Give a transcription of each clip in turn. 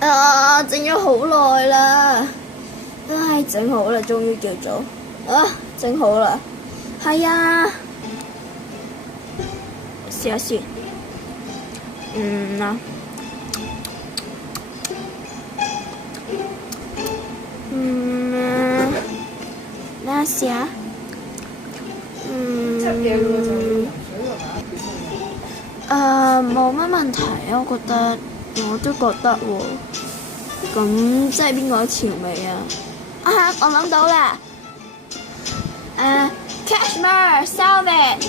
啊，整咗好耐啦，唉，整好啦，終於叫做整好啦，係啊，試下先，等下試下，冇乜問題啊，我都覺得喎。咁即係邊個調味啊？我諗到啦，Cashmere Salvage。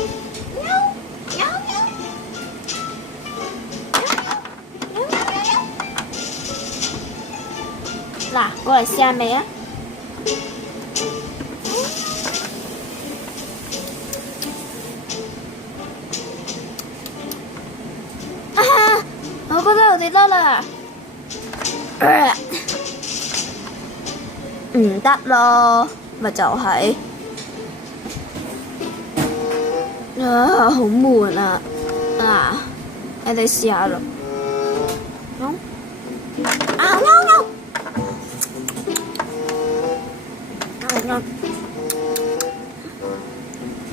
嗱，過嚟試下味啊！我覺得我哋得啦。唔得咯，咪就係好悶啊！你哋試下咯。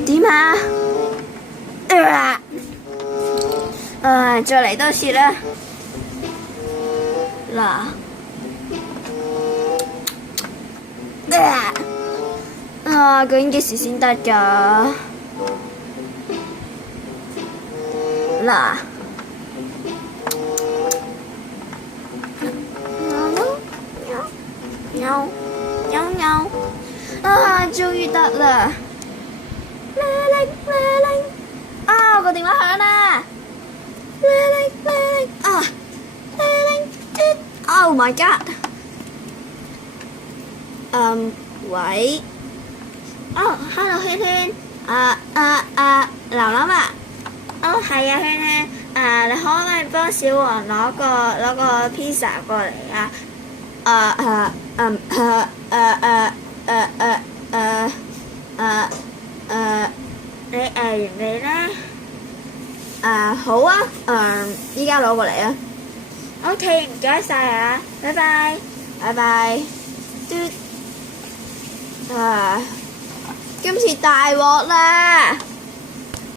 點啊？再嚟多次啦。究竟幾時先得㗎？終於得啦！我個電話響啦！Oh my god！喂，hello 圈圈，琳琳啊，係啊，圈圈，你可唔可以幫小黃攞個披薩過嚟啊？你完未呢？好啊，依家攞過嚟啊。OK，唔該晒啊，拜拜，拜拜。今次大鑊啦！